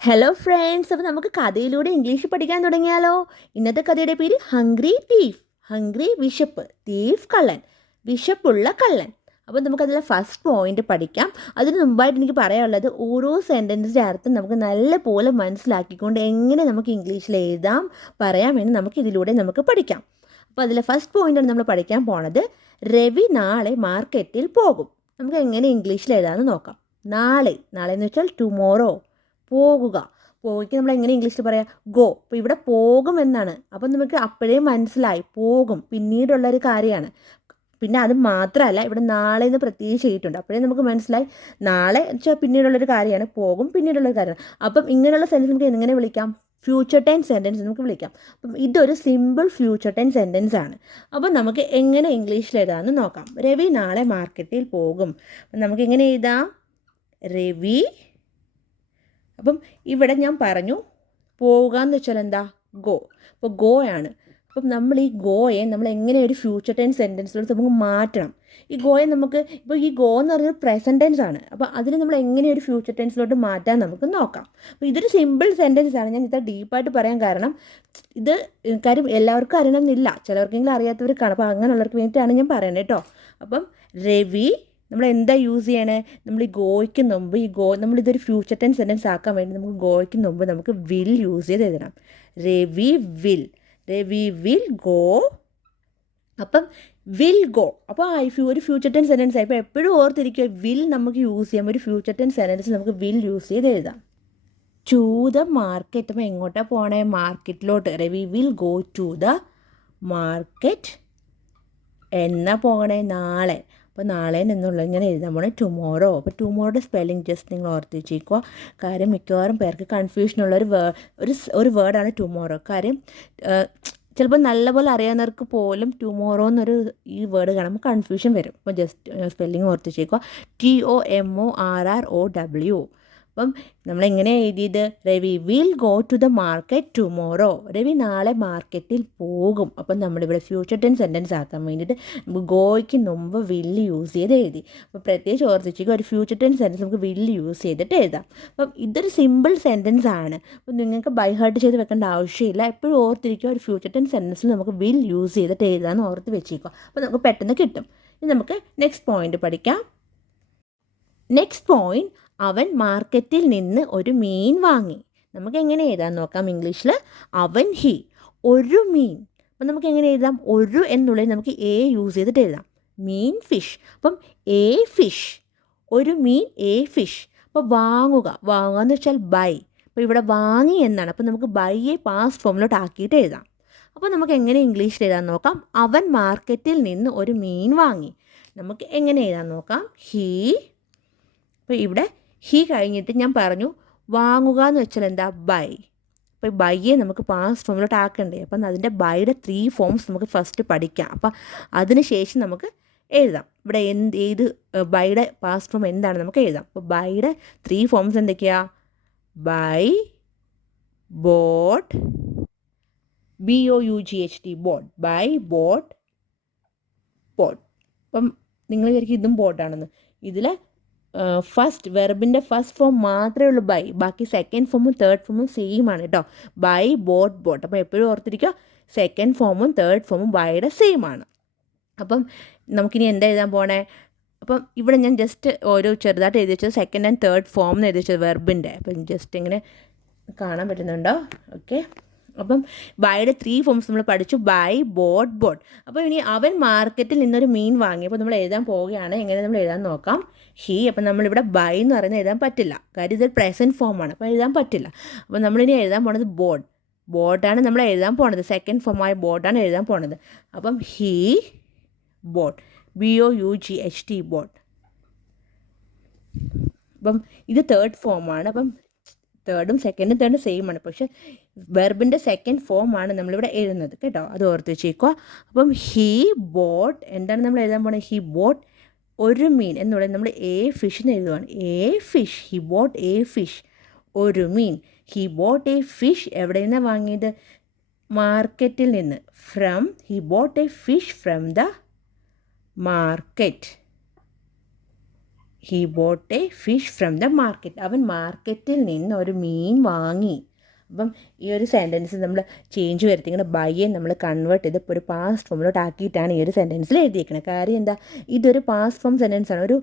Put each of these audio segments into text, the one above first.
Hello friends, അപ്പോൾ നമുക്ക് കഥയിലൂടെ ഇംഗ്ലീഷ് പഠിക്കാൻ തുടങ്ങിയാലോ? ഇന്നത്തെ കഥയുടെ പേര് ഹംഗ്രി തീഫ്. ഹംഗ്രി വിശപ്പ്, തീഫ് കള്ളൻ, വിശപ്പുള്ള കള്ളൻ. അപ്പോൾ നമുക്കതിലെ ഫസ്റ്റ് പോയിന്റ് പഠിക്കാം. അതിന് മുമ്പായിട്ട് എനിക്ക് പറയാനുള്ളത്, ഓരോ സെൻറ്റൻസിൻ്റെ അർത്ഥം നമുക്ക് നല്ല പോലെ മനസ്സിലാക്കിക്കൊണ്ട് എങ്ങനെ നമുക്ക് ഇംഗ്ലീഷിൽ എഴുതാം പറയാമെന്ന് നമുക്ക് ഇതിലൂടെ നമുക്ക് പഠിക്കാം. അപ്പോൾ അതിലെ ഫസ്റ്റ് പോയിൻ്റാണ് നമ്മൾ പഠിക്കാൻ പോണത്. രവി നാളെ മാർക്കറ്റിൽ പോകും. നമുക്ക് എങ്ങനെ ഇംഗ്ലീഷിൽ എഴുതാമെന്ന് നോക്കാം. നാളെ എന്ന് വെച്ചാൽ ടുമോറോ. പോകുക, പോയിക്ക് നമ്മൾ എങ്ങനെ ഇംഗ്ലീഷിൽ പറയാം? ഗോ. അപ്പോൾ ഇവിടെ പോകും എന്നാണ്. അപ്പം നമുക്ക് അപ്പോഴേ മനസ്സിലായി പോകും പിന്നീടുള്ളൊരു കാര്യമാണ്. പിന്നെ അത് മാത്രമല്ല, ഇവിടെ നാളെ എന്ന് പ്രത്യേകിച്ച് ചെയ്തിട്ടുണ്ട്. അപ്പോഴേ നമുക്ക് മനസ്സിലായി നാളെ വെച്ചാൽ പിന്നീടുള്ളൊരു കാര്യമാണ്, പോകും പിന്നീടുള്ളൊരു കാര്യമാണ്. അപ്പം ഇങ്ങനെയുള്ള സെൻറ്റൻസ് നമുക്ക് എങ്ങനെ വിളിക്കാം? ഫ്യൂച്ചർ ടെൻസ് സെൻറ്റൻസ് നമുക്ക് വിളിക്കാം. അപ്പം ഇതൊരു സിമ്പിൾ ഫ്യൂച്ചർ ടെൻസ് സെൻറ്റൻസ് ആണ്. അപ്പം നമുക്ക് എങ്ങനെ ഇംഗ്ലീഷിൽ എഴുതാമെന്ന് നോക്കാം. രവി നാളെ മാർക്കറ്റിൽ പോകും. അപ്പം നമുക്ക് എങ്ങനെ എഴുതാം? രവി. അപ്പം ഇവിടെ ഞാൻ പറഞ്ഞു പോവുക എന്ന് വെച്ചാൽ എന്താ? ഗോ. അപ്പോൾ ഗോ ആണ്. അപ്പം നമ്മൾ ഈ ഗോയെ നമ്മൾ എങ്ങനെ ഒരു ഫ്യൂച്ചർ ടെൻസ് സെൻറ്റൻസിലോട്ട് നമുക്ക് മാറ്റണം. ഈ ഗോയെ നമുക്ക് ഇപ്പോൾ ഈ ഗോ എന്ന് പറഞ്ഞാൽ പ്രസൻറ്റ് ടെൻസ് ആണ്. അപ്പോൾ അതിന് നമ്മൾ എങ്ങനെ ഒരു ഫ്യൂച്ചർ ടെൻസിലോട്ട് മാറ്റാൻ നമുക്ക് നോക്കാം. അപ്പോൾ ഇതൊരു സിമ്പിൾ സെൻറ്റൻസ് ആണ്. ഞാൻ ഇത്ര ഡീപ്പായിട്ട് പറയാൻ കാരണം ഇത് കാര്യം എല്ലാവർക്കും അറിയണമെന്നില്ല, ചിലവർക്കെങ്കിലും അറിയാത്തവർ കാണും. അപ്പോൾ അങ്ങനെയുള്ളവർക്ക് വേണ്ടിയിട്ടാണ് ഞാൻ പറയുന്നത് കേട്ടോ. അപ്പം രവി നമ്മൾ എന്താ യൂസ് ചെയ്യണേ? നമ്മൾ ഈ ഗോയ്ക്ക് മുമ്പ് നമ്മളിതൊരു ഫ്യൂച്ചർ ടെൻസ് സെൻറ്റൻസ് ആക്കാൻ വേണ്ടി നമുക്ക് ഗോയ്ക്ക് മുമ്പ് നമുക്ക് വിൽ യൂസ് ചെയ്ത് എഴുതണം. Ravi will go. അപ്പം വിൽ ഗോ. അപ്പോൾ ഒരു ഫ്യൂച്ചർ ടെൻസ് സെൻറ്റൻസ് ആയി. ഇപ്പോൾ എപ്പോഴും ഓർത്തിരിക്കുക, വിൽ നമുക്ക് യൂസ് ചെയ്യാം. ഒരു ഫ്യൂച്ചർ ടെൻസ് സെൻറ്റൻസ് നമുക്ക് വിൽ യൂസ് ചെയ്ത് എഴുതാം. To the market. അപ്പോൾ എങ്ങോട്ടാണ് പോകണേ? മാർക്കറ്റിലോട്ട്. Ravi will go to the market. എന്നാ പോകണേ? നാളെ. അപ്പോൾ നാളെ എന്നുള്ള ഇങ്ങനെ എഴുതാൻ പോണേ ടുമോറോ. അപ്പോൾ ടുമോറോയുടെ സ്പെല്ലിംഗ് ജസ്റ്റ് നിങ്ങൾ ഓർത്ത് വെച്ചേക്കുക. കാര്യം മിക്കവാറും പേർക്ക് കൺഫ്യൂഷനുള്ള ഒരു വേർഡാണ് ടുമോറോ. കാര്യം ചിലപ്പോൾ നല്ലപോലെ അറിയാവുന്നവർക്ക് പോലും ടുമോറോ എന്നൊരു ഈ വേർഡ് കാണുമ്പോൾ കൺഫ്യൂഷൻ വരും. അപ്പോൾ ജസ്റ്റ് സ്പെല്ലിംഗ് ഓർത്ത് വെച്ചേക്കുക. TOMORROW. അപ്പം നമ്മളെങ്ങനെ എഴുതിയത്? Ravi will go to the market tomorrow. Ravi നാളെ മാർക്കറ്റിൽ പോകും. അപ്പം നമ്മളിവിടെ ഫ്യൂച്ചർ ടെൻസ് സെൻറ്റൻസ് ആക്കാൻ വേണ്ടിയിട്ട് ഗോയ്ക്ക് മുമ്പ് വില്ല് യൂസ് ചെയ്ത് എഴുതി. അപ്പോൾ പ്രത്യേകിച്ച് ഓർത്തിച്ചേക്കും, ഒരു ഫ്യൂച്ചർ ടെൻസ് സെൻറ്റൻസ് നമുക്ക് വില്ല് യൂസ് ചെയ്തിട്ട് എഴുതാം. അപ്പം ഇതൊരു സിമ്പിൾ സെൻറ്റൻസ് ആണ്. അപ്പം നിങ്ങൾക്ക് ബൈ ഹാർട്ട് ചെയ്ത് വെക്കേണ്ട ആവശ്യമില്ല. എപ്പോഴും ഓർത്തിരിക്കുക, ഒരു ഫ്യൂച്ചർ ടെൻസ് സെൻറ്റൻസിൽ നമുക്ക് വിൽ യൂസ് ചെയ്തിട്ട് എഴുതാമെന്ന് ഓർത്ത് വെച്ചേക്കുക. അപ്പോൾ നമുക്ക് പെട്ടെന്ന് കിട്ടും. ഇനി നമുക്ക് നെക്സ്റ്റ് പോയിന്റ് പഠിക്കാം. നെക്സ്റ്റ് പോയിന്റ്, അവൻ മാർക്കറ്റിൽ നിന്ന് ഒരു മീൻ വാങ്ങി. നമുക്ക് എങ്ങനെ എഴുതാൻ നോക്കാം ഇംഗ്ലീഷിൽ? അവൻ ഒരു മീൻ. അപ്പം നമുക്ക് എങ്ങനെ എഴുതാം? ഒരു എന്നുള്ളത് നമുക്ക് എ യൂസ് ചെയ്തിട്ട് എഴുതാം. മീൻ ഫിഷ്. അപ്പം എ ഫിഷ്. ഒരു മീൻ എ ഫിഷ്. അപ്പോൾ വാങ്ങുക എന്ന് വെച്ചാൽ ബൈ. അപ്പോൾ ഇവിടെ വാങ്ങി എന്നാണ്. അപ്പോൾ നമുക്ക് ബൈയെ പാസ്റ്റ് ഫോമിലോട്ട് ആക്കിയിട്ട് എഴുതാം. അപ്പോൾ നമുക്ക് എങ്ങനെ ഇംഗ്ലീഷിൽ എഴുതാൻ നോക്കാം? അവൻ മാർക്കറ്റിൽ നിന്ന് ഒരു മീൻ വാങ്ങി. നമുക്ക് എങ്ങനെ എഴുതാൻ നോക്കാം? അപ്പോൾ ഇവിടെ കഴിഞ്ഞിട്ട് ഞാൻ പറഞ്ഞു വാങ്ങുക എന്ന് വെച്ചാൽ എന്താ? ബൈ. അപ്പോൾ ബൈയെ നമുക്ക് പാസ്റ്റ് ഫോമിലോട്ട് ആക്കണ്ടേ? അപ്പം അതിൻ്റെ ബൈയുടെ 3 ഫോംസ് നമുക്ക് ഫസ്റ്റ് പഠിക്കാം. അപ്പം അതിന് ശേഷം നമുക്ക് എഴുതാം. ഇവിടെ ഏത് ബൈയുടെ പാസ്റ്റ് ഫോം എന്താണ് നമുക്ക് എഴുതാം. അപ്പോൾ ബൈയുടെ 3 ഫോംസ് എന്തൊക്കെയാണ്? Buy, bought, BOUGHT, bought. Buy, bought, bought. അപ്പം നിങ്ങൾ വിചാരിക്കും ഇതും ബോട്ടാണെന്ന്. ഇതിൽ ഫസ്റ്റ് വെർബിൻ്റെ ഫസ്റ്റ് ഫോം മാത്രമേ ഉള്ളൂ ബൈ. ബാക്കി സെക്കൻഡ് ഫോമും തേർഡ് ഫോമും സെയിം ആണ് കേട്ടോ. Buy, bought, bought. അപ്പോൾ എപ്പോഴും ഓർത്തിരിക്കുക, സെക്കൻഡ് ഫോമും തേർഡ് ഫോമും ബൈയുടെ സെയിം ആണ്. അപ്പം നമുക്കിനി എന്താ എഴുതാൻ പോണേ? അപ്പം ഇവിടെ ഞാൻ ജസ്റ്റ് ഓരോ ചെറുതായിട്ട് എഴുതി വെച്ചത് സെക്കൻഡ് ആൻഡ് തേർഡ് ഫോം എന്ന് എഴുതി വെച്ചത് വെർബിൻ്റെ. അപ്പം ജസ്റ്റ് ഇങ്ങനെ കാണാൻ പറ്റുന്നുണ്ടോ? ഓക്കെ. അപ്പം ബൈയുടെ 3 ഫോംസ് നമ്മൾ പഠിച്ചു. Buy, bought, bought. അപ്പോൾ ഇനി അവൻ മാർക്കറ്റിൽ നിന്നൊരു മീൻ വാങ്ങി. അപ്പോൾ നമ്മൾ എഴുതാൻ പോവുകയാണ്. എങ്ങനെ നമ്മൾ എഴുതാൻ നോക്കാം? അപ്പം നമ്മളിവിടെ ബൈ എന്ന് പറയുന്നത് എഴുതാൻ പറ്റില്ല. കാര്യം ഇതൊരു പ്രസൻറ്റ് ഫോമാണ്. അപ്പോൾ എഴുതാൻ പറ്റില്ല. അപ്പോൾ നമ്മളിനി എഴുതാൻ പോണത് ബോട്ടാണ് നമ്മൾ എഴുതാൻ പോണത്. സെക്കൻഡ് ഫോമായ ബോട്ടാണ് എഴുതാൻ പോണത്. അപ്പം ബോട്ട്. BOUGHT, boat. അപ്പം ഇത് തേർഡ് ഫോമാണ്. അപ്പം തേർഡും തേർഡും സെയിം ആണ്. പക്ഷേ വെർബിൻ്റെ സെക്കൻഡ് ഫോമാണ് നമ്മളിവിടെ എഴുതുന്നത് കേട്ടോ. അത് ഓർത്ത് വെച്ചേക്കുക. അപ്പം ബോട്ട് എന്താണ് നമ്മൾ എഴുതാൻ പോകുന്നത്? ബോട്ട് ഒരു മീൻ എന്നുള്ളത് നമ്മൾ എ ഫിഷ് എന്ന് എഴുതുവാണ്. A fish. Bought a fish. ഒരു മീൻ. Boat a fish. എവിടെ നിന്നാണ് വാങ്ങിയത്? മാർക്കറ്റിൽ നിന്ന്. Boat a fish from the market. He boat a fish from the market. അവൻ മാർക്കറ്റിൽ നിന്ന് ഒരു മീൻ വാങ്ങി. അപ്പം ഈ ഒരു സെൻറ്റൻസ് നമ്മൾ ചേഞ്ച് വരുത്തി ഇങ്ങനെ ബൈയെ നമ്മൾ കൺവേർട്ട് ചെയ്ത് ഇപ്പോൾ ഒരു പാസ്റ്റ് ഫോമിലോട്ട് ആക്കിയിട്ടാണ് ഈ ഒരു സെൻറ്റൻസിൽ എഴുതിയിരിക്കുന്നത്. കാര്യം എന്താ, ഇതൊരു പാസ്റ്റ് ഫോം സെൻറ്റൻസ് ആണ്.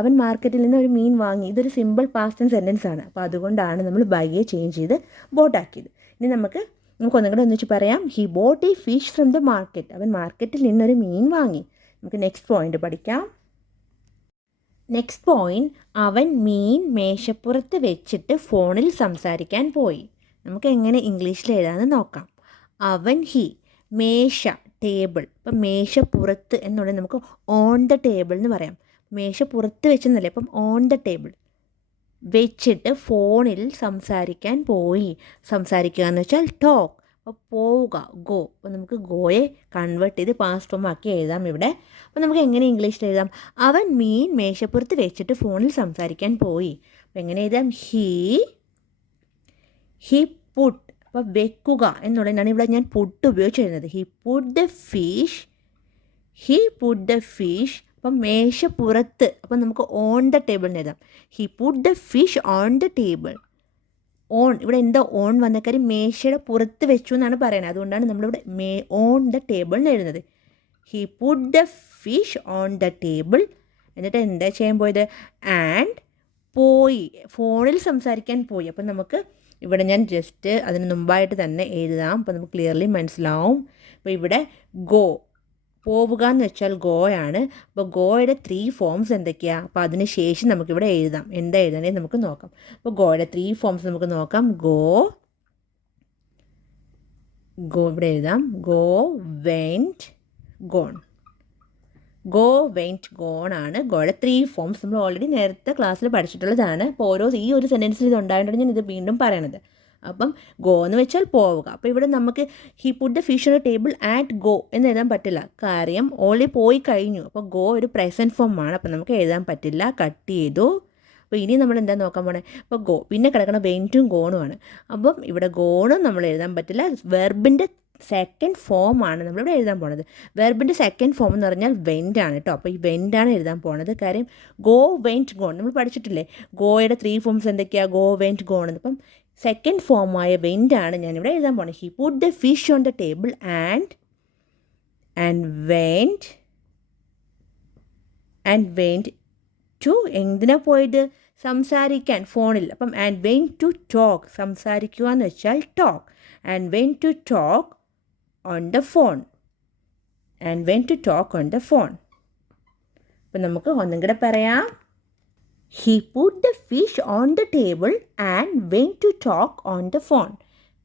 അവൻ മാർക്കറ്റിൽ നിന്ന് ഒരു മീൻ വാങ്ങി, ഇതൊരു സിമ്പിൾ പാസ്റ്റ് സെൻറ്റൻസ് ആണ്. അപ്പോൾ അതുകൊണ്ടാണ് നമ്മൾ ബൈയെ ചേഞ്ച് ചെയ്ത് ബോട്ടാക്കിയത്. ഇനി നമുക്ക് ഒന്നും കൂടെ ഒന്നിച്ച് പറയാം. He boat a fish from the market. അവൻ മാർക്കറ്റിൽ നിന്നൊരു മീൻ വാങ്ങി. നമുക്ക് നെക്സ്റ്റ് പോയിന്റ് പഠിക്കാം. നെക്സ്റ്റ് പോയിന്റ്, അവൻ മീൻ മേശപ്പുറത്ത് വെച്ചിട്ട് ഫോണിൽ സംസാരിക്കാൻ പോയി. നമുക്ക് എങ്ങനെ ഇംഗ്ലീഷിൽ എഴുതാമെന്ന് നോക്കാം. അവൻ മേശ ടേബിൾ. ഇപ്പം മേശപ്പുറത്ത് എന്നുള്ളത് നമുക്ക് ഓൺ ദ ടേബിൾ എന്ന് പറയാം. മേശപ്പുറത്ത് വെച്ചെന്നല്ലേ, അപ്പം ഓൺ ദ ടേബിൾ വെച്ചിട്ട് ഫോണിൽ സംസാരിക്കാൻ പോയി. സംസാരിക്കുക എന്ന് വെച്ചാൽ ടോക്ക്. അപ്പോൾ പോവുക, ഗോ. അപ്പോൾ നമുക്ക് ഗോയെ കൺവേർട്ട് ചെയ്ത് പാസ്റ്റ് ഫോം ആക്കി എഴുതാം ഇവിടെ. അപ്പോൾ നമുക്ക് എങ്ങനെ ഇംഗ്ലീഷിൽ എഴുതാം? അവൻ മീൻ മേശപ്പുറത്ത് വെച്ചിട്ട് ഫോണിൽ സംസാരിക്കാൻ പോയി. അപ്പോൾ എങ്ങനെ എഴുതാം? He put. അപ്പോൾ വെക്കുക എന്നുള്ളതാണ് ഇവിടെ ഞാൻ പുട്ട് ഉപയോഗിച്ച് എഴുതുന്നത്. He put the fish. അപ്പം മേശപ്പുറത്ത്. അപ്പം നമുക്ക് ഓൺ ദ ടേബിൾ എന്ന് എഴുതാം. He put the fish on the table. On, ഇവിടെ എന്താ ഓൺ വന്ന കാര്യം? മേശയുടെ പുറത്ത് വെച്ചു എന്നാണ് പറയുന്നത്. അതുകൊണ്ടാണ് നമ്മളിവിടെ ഓൺ ദ ടേബിൾ എന്ന് എഴുതുന്നത്. He put the fish on the table. എന്നിട്ട് എന്താ ചെയ്യാൻ പോയത്? ആൻഡ് പോയി, ഫോണിൽ സംസാരിക്കാൻ പോയി. അപ്പം നമുക്ക് ഇവിടെ ഞാൻ ജസ്റ്റ് അതിന് മുമ്പായിട്ട് തന്നെ എഴുതാം. അപ്പോൾ നമുക്ക് ക്ലിയർലി മനസ്സിലാവും. അപ്പോൾ ഇവിടെ ഗോ, പോവുക എന്ന് വെച്ചാൽ ഗോയാണ്. അപ്പോൾ ഗോയുടെ 3 ഫോംസ് എന്തൊക്കെയാണ്? അപ്പോൾ അതിന് ശേഷം നമുക്കിവിടെ എഴുതാം. എന്താ എഴുതണേ നമുക്ക് നോക്കാം. അപ്പോൾ ഗോയുടെ 3 ഫോംസ് നമുക്ക് നോക്കാം. ഗോ ഇവിടെ എഴുതാം. Go, went, gone. Go, went, gone ആണ് ഗോയുടെ 3 ഫോംസ്. നമ്മൾ ഓൾറെഡി നേരത്തെ ക്ലാസ്സിൽ പഠിച്ചിട്ടുള്ളതാണ്. അപ്പോൾ ഈ ഒരു സെൻറ്റൻസിൽ ഇത് ഉണ്ടായതുകൊണ്ട് ഞാൻ ഇത് വീണ്ടും പറയണത്. അപ്പം ഗോ എന്ന് വെച്ചാൽ പോവുക. അപ്പോൾ ഇവിടെ നമുക്ക് he put the fish on the table at go എന്ന് എഴുതാൻ പറ്റില്ല. കാര്യം ഓൾറെഡി പോയി കഴിഞ്ഞു. അപ്പോൾ ഗോ ഒരു പ്രസൻറ്റ് ഫോം ആണ്. അപ്പോൾ നമുക്ക് എഴുതാൻ പറ്റില്ല, കട്ട് ചെയ്തു. അപ്പോൾ ഇനി നമ്മൾ എന്താ നോക്കാൻ പോണേ? അപ്പോൾ ഗോ, പിന്നെ കിടക്കണ വെൻറ്റും ഗോണുമാണ്. അപ്പം ഇവിടെ ഗോണും നമ്മൾ എഴുതാൻ പറ്റില്ല. വെർബിൻ്റെ സെക്കൻഡ് ഫോം ആണ് നമ്മളിവിടെ എഴുതാൻ പോണത്. വെർബിൻ്റെ സെക്കൻഡ് ഫോം എന്ന് പറഞ്ഞാൽ വെൻറ്റ് ആണ് കേട്ടോ. അപ്പോൾ ഈ വെൻറ്റാണ് എഴുതാൻ പോണത്. കാര്യം ഗോ, വെൻറ്റ്, ഗോൺ നമ്മൾ പഠിച്ചിട്ടില്ലേ? ഗോയുടെ 3 ഫോംസ് എന്തൊക്കെയാണ്? Go, went, gone. അപ്പം സെക്കൻഡ് ഫോമായ വെൻറ്റാണ് ഞാനിവിടെ എഴുതാൻ പോണത്. He put the fish on the table and went to. എന്തിനാ പോയത്? സംസാരിക്കാൻ, ഫോണിൽ. അപ്പം ആൻഡ് വെൻറ്റ് ടു ടോക്ക്, സംസാരിക്കുക എന്ന് വെച്ചാൽ talk. And went to talk on the phone. അപ്പം നമുക്ക് ഒന്നും കൂടെ പറയാം. He put the fish on the table and went to talk on the phone.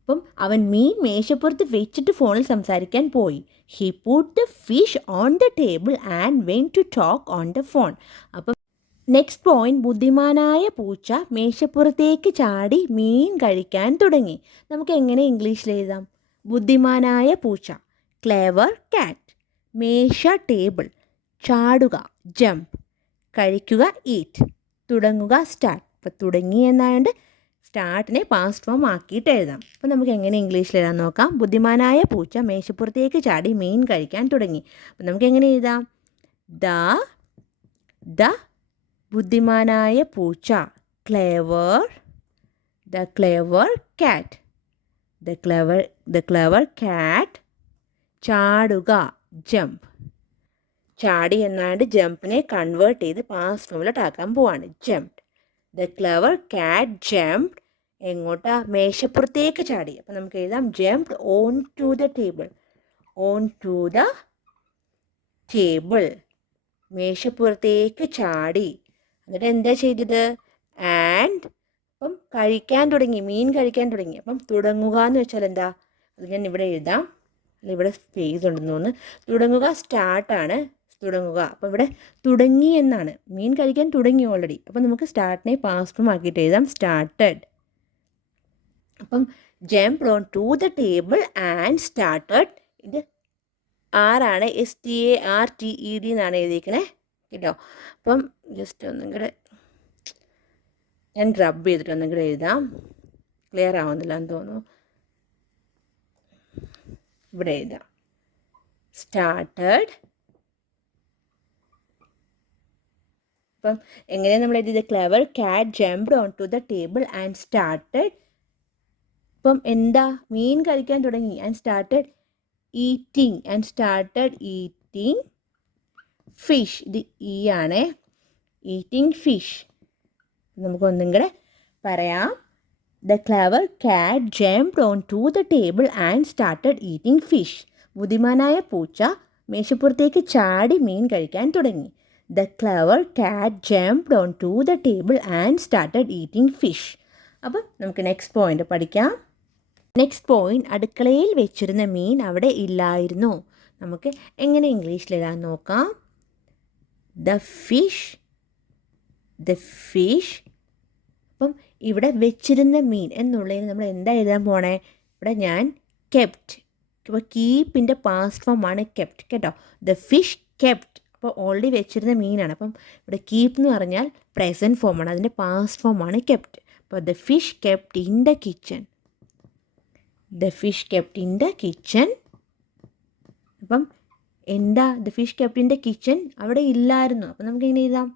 അപ്പം അവൻ മീൻ മേശപ്പുറത്ത് വെച്ചിട്ട് ഫോണിൽ സംസാരിക്കാൻ പോയി. He put the fish on the table and went to talk on the phone. അപ്പം നെക്സ്റ്റ് പോയിന്റ്, ബുദ്ധിമാനായ പൂച്ച മേശപ്പുറത്തേക്ക് ചാടി മീൻ കഴിക്കാൻ തുടങ്ങി. നമുക്ക് എങ്ങനെ ഇംഗ്ലീഷിൽ എഴുതാം? ബുദ്ധിമാനായ പൂച്ച, ക്ലേവർ കാറ്റ്. മേശ ടേബിൾ, ചാടുക ജംപ്, കഴിക്കുക ഈറ്റ്, തുടങ്ങുക സ്റ്റാർട്ട്. അപ്പോൾ തുടങ്ങി എന്നായതുകൊണ്ട് സ്റ്റാർട്ടിനെ പാസ്റ്റ് ഫോം ആക്കിയിട്ട് എഴുതാം. അപ്പോൾ നമുക്ക് എങ്ങനെ ഇംഗ്ലീഷിൽ എഴുതാൻ നോക്കാം. ബുദ്ധിമാനായ പൂച്ച മേശപ്പുറത്തേക്ക് ചാടി മീൻ കഴിക്കാൻ തുടങ്ങി. അപ്പോൾ നമുക്ക് എങ്ങനെ എഴുതാം? ദ ബുദ്ധിമാനായ പൂച്ച, ദ ക്ലേവർ കാറ്റ്. ദ ക്ലേവർ കാറ്റ്, ചാടുക ജംപ്. ചാടി എന്നാണ്ട് ജംപിനെ കൺവേർട്ട് ചെയ്ത് പാസ്റ്റ് ഫോമിലോട്ട് ആക്കാൻ പോവാണ്. Jumped. The clever cat jumped. എങ്ങോട്ടാ? മേശപ്പുറത്തേക്ക് ചാടി. അപ്പം നമുക്ക് എഴുതാം jumped on to the table. മേശപ്പുറത്തേക്ക് ചാടി. എന്നിട്ട് എന്താ ചെയ്തത്? ആൻഡ്, അപ്പം കഴിക്കാൻ തുടങ്ങി, മീൻ കഴിക്കാൻ തുടങ്ങി. അപ്പം തുടങ്ങുക എന്ന് വെച്ചാൽ എന്താ? അത് ഞാൻ ഇവിടെ എഴുതാം. ഇവിടെ സ്പേസ് ഉണ്ടെന്ന് തോന്നുന്നു. തുടങ്ങുക സ്റ്റാർട്ടാണ്. തുടങ്ങുക. അപ്പോൾ ഇവിടെ തുടങ്ങി എന്നാണ്. മീൻ കഴിക്കാൻ തുടങ്ങി ഓൾറെഡി. അപ്പം നമുക്ക് സ്റ്റാർട്ടിനെ പാസ്റ്റ് ഫോം ആക്കിയിട്ട് എഴുതാം. സ്റ്റാർട്ടഡ്. അപ്പം jumped on to the table and started. ഇത് ആറാണ്, STARTED എന്നാണ് എഴുതിയിരിക്കണേ കേട്ടോ. അപ്പം ജസ്റ്റ് ഒന്നും കൂടെ ഞാൻ റബ്ബ് ചെയ്തിട്ട് ഒന്നും കൂടെ എഴുതാം. ക്ലിയർ ആവുന്നില്ല എന്ന് തോന്നുന്നു. ഇവിടെ എഴുതാം സ്റ്റാർട്ടഡ്. അപ്പം എങ്ങനെയാണ് നമ്മൾ എഴുതിയത്? Clever cat jumped on to the table and started. ഇപ്പം എന്താ? മീൻ കഴിക്കാൻ തുടങ്ങി. And started eating fish. ഇത് ഈ ആണ്, ഈറ്റിംഗ് ഫിഷ്. നമുക്ക് ഒന്നും കൂടെ പറയാം. The clever cat jumped onto the table and started eating fish. ബുദ്ധിമാനായ പൂച്ച മേശപ്പുറത്തേക്ക് ചാടി മീൻ കഴിക്കാൻ തുടങ്ങി. The clever cat jumped onto the table and started eating fish. അപ്പം നമുക്ക് നെക്സ്റ്റ് പോയിന്റ് പഠിക്കാം. നെക്സ്റ്റ് പോയിന്റ്, അടുക്കളയിൽ വെച്ചിരുന്ന മീൻ അവിടെ ഇല്ലായിരുന്നു. നമുക്ക് എങ്ങനെ ഇംഗ്ലീഷിൽ എഴുതാൻ നോക്കാം. The fish. അപ്പം ഇവിടെ വെച്ചിരുന്ന മീൻ എന്നുള്ളതിന് നമ്മൾ എന്താ എഴുതാൻ പോണേ? ഇവിടെ ഞാൻ കെപ്റ്റ്. അപ്പോൾ കീപ്പിൻ്റെ പാസ്റ്റ് ഫോമാണ് കെപ്റ്റ് കേട്ടോ. The fish kept. അപ്പോൾ ഓൾറെഡി വെച്ചിരുന്ന മീനാണ്. അപ്പം ഇവിടെ കീപ്പ് എന്ന് പറഞ്ഞാൽ പ്രസൻറ്റ് ഫോമാണ്, അതിൻ്റെ പാസ്റ്റ് ഫോമാണ് കെപ്റ്റ്. അപ്പോൾ the fish kept in the kitchen. അപ്പം എന്താ? The fish kept in the kitchen അവിടെ ഇല്ലായിരുന്നു. അപ്പം നമുക്ക് എങ്ങനെ എഴുതാം?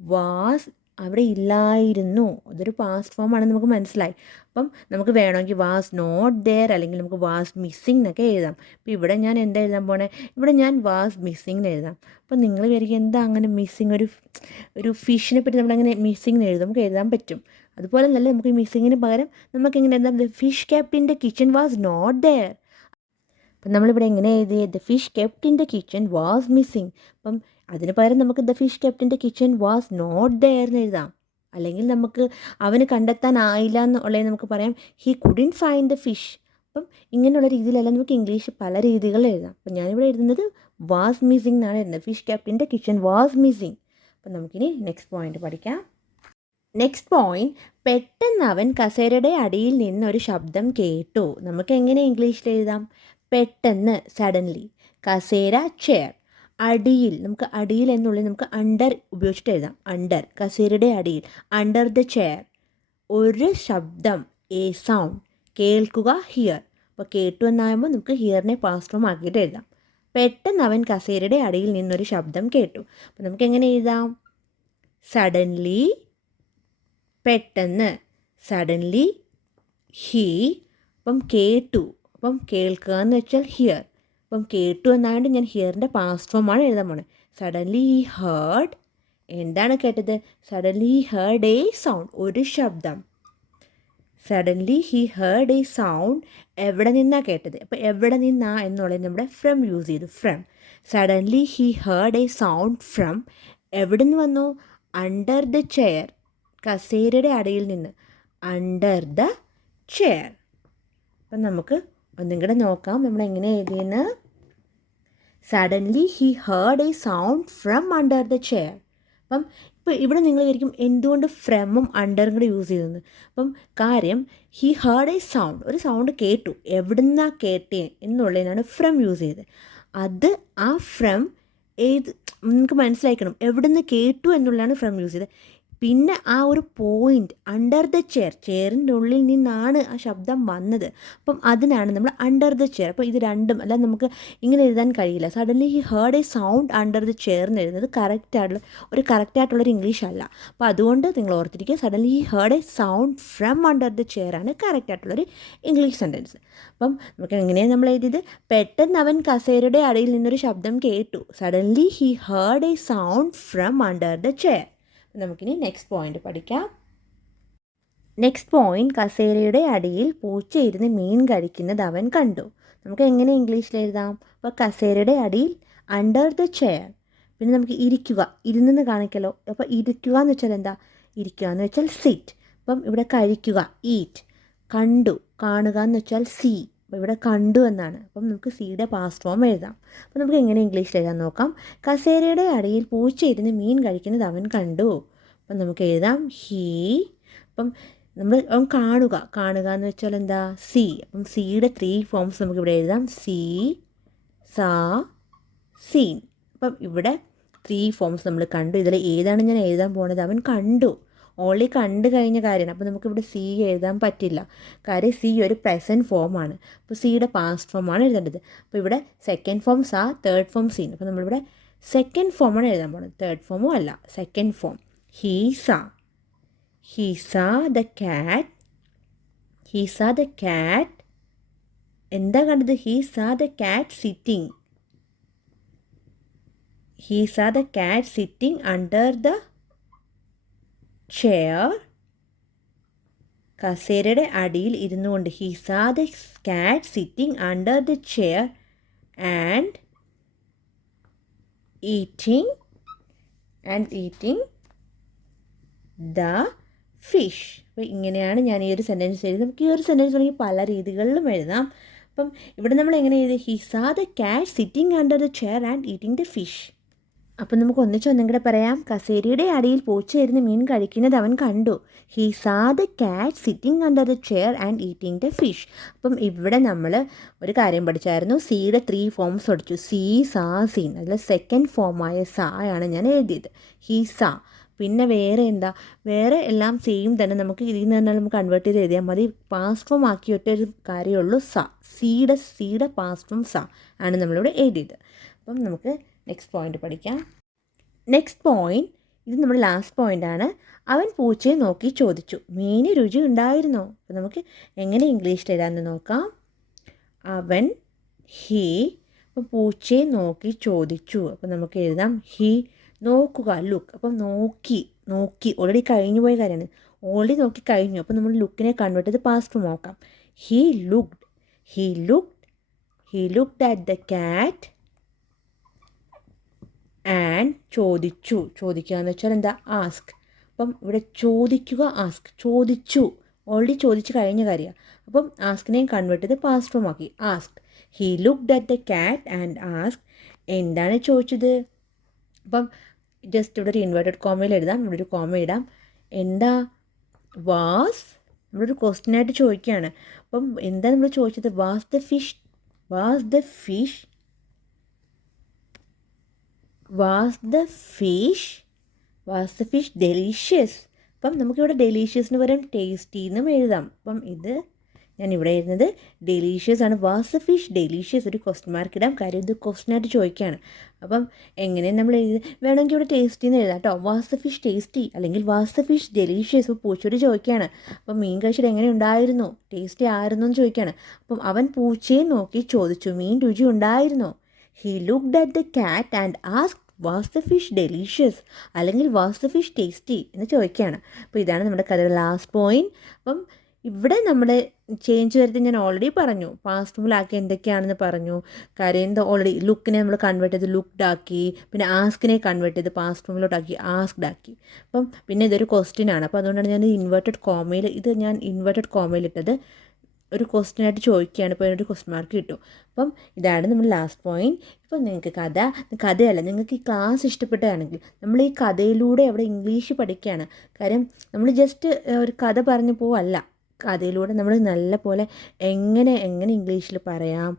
വാസ് അവിടെ ഇല്ലായിരുന്നു. അതൊരു പാസ്റ്റ് ഫോമാണ്, നമുക്ക് മനസ്സിലായി. അപ്പം നമുക്ക് വേണമെങ്കിൽ വാസ് നോട്ട് ദെയർ അല്ലെങ്കിൽ നമുക്ക് വാസ് മിസ്സിങ് എന്നൊക്കെ എഴുതാം. അപ്പോൾ ഇവിടെ ഞാൻ എന്താ എഴുതാൻ പോണേ? ഇവിടെ ഞാൻ വാസ് മിസ്സിങ് എന്ന് എഴുതാം. അപ്പം നിങ്ങൾ വിചാരിക്കും എന്താ അങ്ങനെ മിസ്സിങ്? ഒരു ഫിഷിനെ പറ്റി നമ്മളങ്ങനെ മിസ്സിങ് എന്ന് എഴുതും, നമുക്ക് എഴുതാൻ പറ്റും. അതുപോലെ നല്ല നമുക്ക് ഈ മിസ്സിങ്ങിന് പകരം നമുക്ക് എങ്ങനെ എഴുതാം? The fish kept in the kitchen was not there. അപ്പം നമ്മളിവിടെ എങ്ങനെ എഴുതിയത്? The fish kept in the kitchen was missing. അപ്പം അതിന് പകരം നമുക്ക് the fish kept in the kitchen was not there എന്ന് എഴുതാം. അല്ലെങ്കിൽ നമുക്ക് അവന് കണ്ടെത്താനായില്ല എന്നുള്ളത് നമുക്ക് പറയാം he couldn't find the fish. അപ്പം ഇങ്ങനെയുള്ള രീതിയിലെല്ലാം നമുക്ക് ഇംഗ്ലീഷ് പല രീതികളിൽ എഴുതാം. അപ്പം ഞാനിവിടെ എഴുതുന്നത് വാസ് മിസ്സിങ് എന്നാണ് എഴുതുന്നത്. Fish kept in the kitchen was missing. അപ്പം നമുക്കിനി നെക്സ്റ്റ് പോയിന്റ് പഠിക്കാം. നെക്സ്റ്റ് പോയിന്റ്, പെട്ടെന്ന് അവൻ കസേരയുടെ അടിയിൽ നിന്നൊരു ശബ്ദം കേട്ടു. നമുക്ക് എങ്ങനെ ഇംഗ്ലീഷിൽ എഴുതാം? പെട്ടെന്ന്, സഡൻലി. കസേര, ചെയർ. അടിയിൽ, നമുക്ക് അടിയിൽ എന്നുള്ളത് നമുക്ക് അണ്ടർ ഉപയോഗിച്ചിട്ട് എഴുതാം. അണ്ടർ, കസേരയുടെ അടിയിൽ. Under the chair. ഒരു ശബ്ദം, എ സൗണ്ട്. കേൾക്കുക, ഹിയർ. അപ്പോൾ കേട്ടു എന്നാകുമ്പോൾ നമുക്ക് ഹിയറിനെ പാസ്റ്റ് ഫോം ആക്കിയിട്ട് എഴുതാം. പെട്ടെന്ന് അവൻ കസേരയുടെ അടിയിൽ നിന്നൊരു ശബ്ദം കേട്ടു. അപ്പോൾ നമുക്ക് എങ്ങനെ എഴുതാം? സഡൻലി, പെട്ടെന്ന്. Suddenly he. അപ്പം കേട്ടു. അപ്പം കേൾക്കുക എന്ന് വെച്ചാൽ ഹിയർ. അപ്പം കേട്ടു എന്നായതുകൊണ്ട് ഞാൻ ഹിയറിൻ്റെ പാസ്റ്റ് ഫോമാണ് എഴുതാൻ പോണത്. Suddenly he heard. എന്താണ് കേട്ടത്? Suddenly he heard a sound. ഒരു ശബ്ദം. Suddenly he heard a sound. എവിടെ നിന്നാണ് കേട്ടത്? അപ്പോൾ എവിടെ നിന്നാ എന്നുള്ളത് നമ്മുടെ ഫ്രം യൂസ് ചെയ്തു. From. Suddenly he heard a sound from. എവിടെ നിന്ന് വന്നു? Under the chair. കസേരയുടെ അടിയിൽ നിന്ന്. Under the chair. അപ്പം നമുക്ക് ഒന്നും കൂടെ നോക്കാം നമ്മൾ എങ്ങനെ എഴുതിയെന്ന്. Suddenly he heard a sound from under the chair. അപ്പം ഇപ്പോൾ ഇവിടെ നിങ്ങൾ വിചാരിക്കും എന്തുകൊണ്ട് ഫ്രമും അണ്ടറും കൂടെ യൂസ് ചെയ്തെന്ന്. അപ്പം കാര്യം ഹി ഹേർഡ് എ സൗണ്ട്, ഒരു സൗണ്ട് കേട്ടു. എവിടുന്നാണ് കേട്ടേ എന്നുള്ളതിനാണ് ഫ്രം യൂസ് ചെയ്തത്. അത് ആ ഫ്രം നിങ്ങൾക്ക് മനസ്സിലാക്കണം. എവിടുന്ന് കേട്ടു എന്നുള്ളതാണ് ഫ്രം യൂസ് ചെയ്തത്. പിന്നെ ആ ഒരു പോയിൻ്റ് അണ്ടർ ദ ചെയർ, ചെയറിൻ്റെ ഉള്ളിൽ നിന്നാണ് ആ ശബ്ദം വന്നത്. അപ്പം അതിനാണ് നമ്മൾ അണ്ടർ ദ ചെയർ. അപ്പോൾ ഇത് രണ്ടും അല്ല, നമുക്ക് ഇങ്ങനെ എഴുതാൻ കഴിയില്ല. Suddenly he heard a sound under the chair എന്ന് എഴുതുന്നത് കറക്റ്റായിട്ടുള്ളൊരു ഇംഗ്ലീഷ് അല്ല. അപ്പോൾ അതുകൊണ്ട് നിങ്ങൾ ഓർത്തിരിക്കുക, suddenly he heard a sound from under the chair ആണ് കറക്റ്റായിട്ടുള്ളൊരു ഇംഗ്ലീഷ് സെൻറ്റൻസ്. അപ്പം നമുക്ക് എങ്ങനെയാണ് നമ്മൾ എഴുതിയത്? പെട്ടെന്ന് അവൻ കസേരയുടെ അടിയിൽ നിന്നൊരു ശബ്ദം കേട്ടു. Suddenly he heard a sound from under the chair. നമുക്കിനി നെക്സ്റ്റ് പോയിന്റ് പഠിക്കാം. നെക്സ്റ്റ് പോയിന്റ്, കസേരയുടെ അടിയിൽ പൂച്ച ഇരുന്ന് മീൻ കഴിക്കുന്നത് അവൻ കണ്ടു. നമുക്ക് എങ്ങനെ ഇംഗ്ലീഷിൽ എഴുതാം? അപ്പോൾ കസേരയുടെ അടിയിൽ അണ്ടർ ദ ചെയർ. പിന്നെ നമുക്ക് ഇരിക്കുക, ഇരുന്നെന്ന് കാണിക്കലോ. അപ്പോൾ ഇരിക്കുക എന്ന് വെച്ചാൽ എന്താ? ഇരിക്കുക എന്ന് വെച്ചാൽ സിറ്റ്. അപ്പം ഇവിടെ കഴിക്കുക, ഈറ്റ്. കണ്ടു, കാണുക എന്ന് വെച്ചാൽ സീ. അപ്പോൾ ഇവിടെ കണ്ടു എന്നാണ്. അപ്പം നമുക്ക് സിയുടെ പാസ്റ്റ് ഫോം എഴുതാം. അപ്പോൾ നമുക്ക് എങ്ങനെ ഇംഗ്ലീഷിൽ എഴുതാൻ നോക്കാം. കസേരയുടെ അടിയിൽ പൂച്ച ഇരുന്ന് മീൻ കഴിക്കുന്നത് അവൻ കണ്ടു. അപ്പം നമുക്ക് എഴുതാം ഹീ. അപ്പം അവൻ കാണുക എന്ന് വെച്ചാൽ എന്താ? സീ. അപ്പം സിയുടെ 3 ഫോംസ് നമുക്ക് ഇവിടെ എഴുതാം. സീ, സാ, സീൻ. അപ്പം ഇവിടെ 3 ഫോംസ് നമ്മൾ കണ്ടു. ഇതിൽ ഏതാണ് ഞാൻ എഴുതാൻ പോണത്? അവൻ കണ്ടു. ഓൺലി കണ്ടു കഴിഞ്ഞ കാര്യമാണ്. അപ്പോൾ നമുക്കിവിടെ സി എഴുതാൻ പറ്റില്ല. കാര്യം സി ഒരു പ്രസൻറ്റ് ഫോമാണ്. അപ്പോൾ സിയുടെ പാസ്റ്റ് ഫോമാണ് എഴുതേണ്ടത്. അപ്പോൾ ഇവിടെ second form saw, third form seen. അപ്പോൾ നമ്മളിവിടെ സെക്കൻഡ് ഫോമാണ് എഴുതാൻ പോകുന്നത്, തേർഡ് ഫോമും അല്ല, second form. He saw the cat. എന്താ കണ്ടത്? He saw the cat sitting under the chair. കസേരയുടെ അടിയിൽ ഇരുന്നു കൊണ്ട്. He saw the cat sitting under the chair and eating the fish. അപ്പോൾ ഇങ്ങനെയാണ് ഞാൻ ഈ ഒരു സെൻറ്റൻസ് എഴുതി. നമുക്ക് ഈ ഒരു സെൻറ്റൻസ് വേണമെങ്കിൽ പല രീതികളിലും എഴുതാം. അപ്പം ഇവിടെ നമ്മൾ എങ്ങനെ എഴുതി? He saw the cat sitting under the chair and eating the fish. അപ്പം നമുക്ക് ഒന്നും കൂടെ പറയാം. കസേരയുടെ അടിയിൽ പൂച്ചയിരുന്ന് മീൻ കഴിക്കുന്നത് അവൻ കണ്ടു. He saw the cat sitting under the chair and eating the fish. അപ്പം ഇവിടെ നമ്മൾ ഒരു കാര്യം പഠിച്ചായിരുന്നു. സിയുടെ 3 ഫോംസ് പഠിച്ചു. സി, സാ, സീൻ. അതിൽ സെക്കൻഡ് ഫോമായ സായാണ് ഞാൻ എഴുതിയത്. ഹീ സാ. പിന്നെ വേറെ എല്ലാം സെയിം തന്നെ. നമുക്ക് ഇതിൽ നിന്ന് തന്നെ നമുക്ക് കൺവേർട്ട് ചെയ്ത് എഴുതിയാൽ മതി. പാസ്റ്റ് ഫോം ആക്കിയിട്ടൊരു കാര്യമുള്ളൂ സ. സിയുടെ പാസ്റ്റ് ഫോം സ ആണ് നമ്മളിവിടെ എഴുതിയത്. അപ്പം നമുക്ക് നെക്സ്റ്റ് പോയിന്റ് പഠിക്കാം. നെക്സ്റ്റ് പോയിന്റ്, ഇത് നമ്മുടെ ലാസ്റ്റ് പോയിൻ്റാണ്. അവൻ പൂച്ചയെ നോക്കി ചോദിച്ചു, മീന് രുചി ഉണ്ടായിരുന്നോ? അപ്പോൾ നമുക്ക് എങ്ങനെ ഇംഗ്ലീഷിൽ എഴുതാമെന്ന് നോക്കാം. അവൻ അപ്പോൾ പൂച്ചയെ നോക്കി ചോദിച്ചു. അപ്പോൾ നമുക്ക് എഴുതാം ഹി. നോക്കുക, ലുക്ക്. അപ്പം നോക്കി ഓൾറെഡി കഴിഞ്ഞു പോയ കാര്യമാണ്. ഓൾറെഡി നോക്കി കഴിഞ്ഞു. അപ്പോൾ നമ്മൾ ലുക്കിനെ കൺവേർട്ട് ചെയ്ത് പാസ്റ്റ് ഫോം നോക്കാം. He looked at the cat and ചോദിക്കുക എന്ന് വെച്ചാൽ എന്താ? ആസ്ക്. അപ്പം ഇവിടെ ചോദിക്കുക, ആസ്ക്. ഓൾറെഡി ചോദിച്ചു കഴിഞ്ഞ കാര്യമാണ്. അപ്പം ആസ്കിനെയും കൺവേർട്ട് ചെയ്ത് പാസ്റ്റ് ഫോം ആക്കി. Ask. He looked at the cat and ask. എന്താണ് ചോദിച്ചത്? അപ്പം ജസ്റ്റ് ഇവിടെ ഒരു ഇൻവേർട്ടഡ് കോമയിൽ എഴുതാം. ഇവിടെ ഒരു കോമ ഇടാം. എന്താ? വാസ്. നമ്മളൊരു ക്വസ്റ്റ്യനായിട്ട് ചോദിക്കുകയാണ്. അപ്പം എന്താ നമ്മൾ ചോദിച്ചത്? Was the fish delicious? അപ്പം നമുക്കിവിടെ ഡെലീഷ്യസിന് പകരം ടേസ്റ്റി എന്നും എഴുതാം. അപ്പം ഇത് ഞാൻ ഇവിടെ എഴുതുന്നത് ഡെലീഷ്യസ് ആണ്. Was the fish delicious? ഒരു ക്വസ്റ്റ്യൻ മാർക്ക് ഇടാം. കാര്യം ഇത് ക്വസ്റ്റ്യനായിട്ട് ചോദിക്കുകയാണ്. അപ്പം എങ്ങനെ നമ്മൾ വേണമെങ്കിൽ ഇവിടെ ടേസ്റ്റി എന്ന് എഴുതാം കേട്ടോ. വാസ് ദ ഫിഷ് ടേസ്റ്റി അല്ലെങ്കിൽ വാസ് ദ ഫിഷ് ഡെലീഷ്യസ്? അപ്പോൾ പൂച്ചയോട് ചോദിക്കുകയാണ്. അപ്പം മീൻ കഴിച്ചിട്ട് എങ്ങനെ ഉണ്ടായിരുന്നു? ടേസ്റ്റി ആയിരുന്നു എന്ന് ചോദിക്കുകയാണ്. അപ്പം അവൻ പൂച്ചയെ നോക്കി ചോദിച്ചു, മീൻ രുചി ഉണ്ടായിരുന്നോ? He looked at the cat and ask was the fish delicious അല്ലെങ്കിൽ വാസ് ദ ഫിഷ് ടേസ്റ്റി എന്ന് ചോദിക്കുകയാണ്. അപ്പോൾ ഇതാണ് നമ്മുടെ കഥയുടെ ലാസ്റ്റ് പോയിന്റ്. അപ്പം ഇവിടെ നമ്മൾ ചേഞ്ച് വരുത്തി ഞാൻ ഓൾറെഡി പറഞ്ഞു. പാസ്റ്റ് ഫോമിലാക്കി എന്തൊക്കെയാണെന്ന് പറഞ്ഞു. കാര്യം എന്താ? ഓൾറെഡി ലുക്കിനെ നമ്മൾ കൺവേർട്ട് ചെയ്ത് ലുക്ക്ഡ് ആക്കി. പിന്നെ ആസ്കിനെ കൺവേർട്ട് ചെയ്ത് പാസ്റ്റ് ഫോമിലോട്ടാക്കി ആസ്ക്ഡ് ആക്കി. അപ്പം പിന്നെ ഇതൊരു ക്വസ്റ്റ്യൻ ആണ്. അപ്പോൾ അതുകൊണ്ടാണ് ഞാൻ ഇൻവേർട്ടഡ് കോമയിൽ ഇട്ടത്. ഒരു ക്വസ്റ്റ്യനായിട്ട് ചോദിക്കുകയാണ്. ഇപ്പോൾ അതിനൊരു ക്വസ്റ്റ്യൻ മാർക്ക് കിട്ടും. അപ്പം ഇതാണ് നമ്മൾ ലാസ്റ്റ് പോയിന്റ്. ഇപ്പം നിങ്ങൾക്ക് കഥയല്ല, നിങ്ങൾക്ക് ഈ ക്ലാസ് ഇഷ്ടപ്പെട്ടതാണെങ്കിൽ നമ്മൾ ഈ കഥയിലൂടെ അവിടെ ഇംഗ്ലീഷ് പഠിക്കുകയാണ്. കാര്യം നമ്മൾ ജസ്റ്റ് ഒരു കഥ പറഞ്ഞു പോവല്ല. കഥയിലൂടെ നമ്മൾ നല്ല പോലെ എങ്ങനെ ഇംഗ്ലീഷിൽ പറയാം,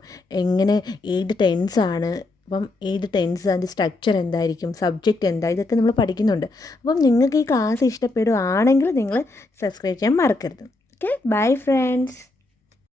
ഏത് ടെൻസാണ്, അപ്പം ഏത് ടെൻസ്, അതിൻ്റെ സ്ട്രക്ചർ എന്തായിരിക്കും, സബ്ജക്റ്റ് എന്താ, ഇതൊക്കെ നമ്മൾ പഠിക്കുന്നുണ്ട്. അപ്പം നിങ്ങൾക്ക് ഈ ക്ലാസ് ഇഷ്ടപ്പെടുകയാണെങ്കിൽ നിങ്ങൾ സബ്സ്ക്രൈബ് ചെയ്യാൻ മറക്കരുത്. Okay, bye friends.